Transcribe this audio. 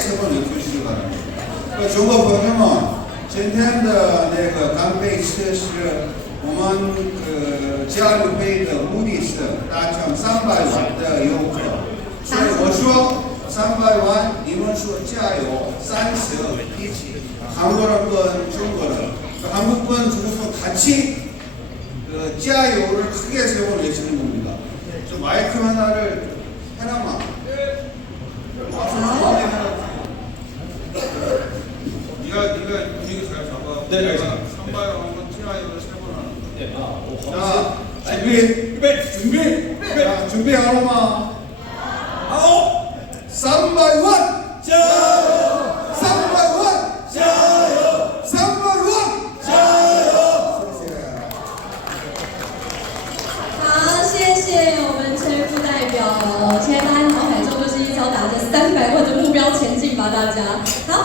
세 번 외쳐주시기 바랍니다. 呃，中国朋友们，今天的那个干杯式是我们呃加入杯的目的是达成三百万的游客，所以我说三百万，你们说加油，三十一起，韩国人跟中国人，한국 분, 중국 분 같이 그加油를 크게 세 번 외치는 겁니다. 네가 네가 분위기 잘 잡아. 네, 알겠습니다. 선발 한번 티라이를 세번 하는 거. 네. 아, 오, 자, 아, 준비. 준비, 준비. 자, 준비 하나만. 아홉. 삼바이원. 자, 삼바이원. 자요, 삼바이원. 자요. 好，谢谢我们全副代表，现在大家脑海中就是一直要打着三百万的目标前进吧，大家。好。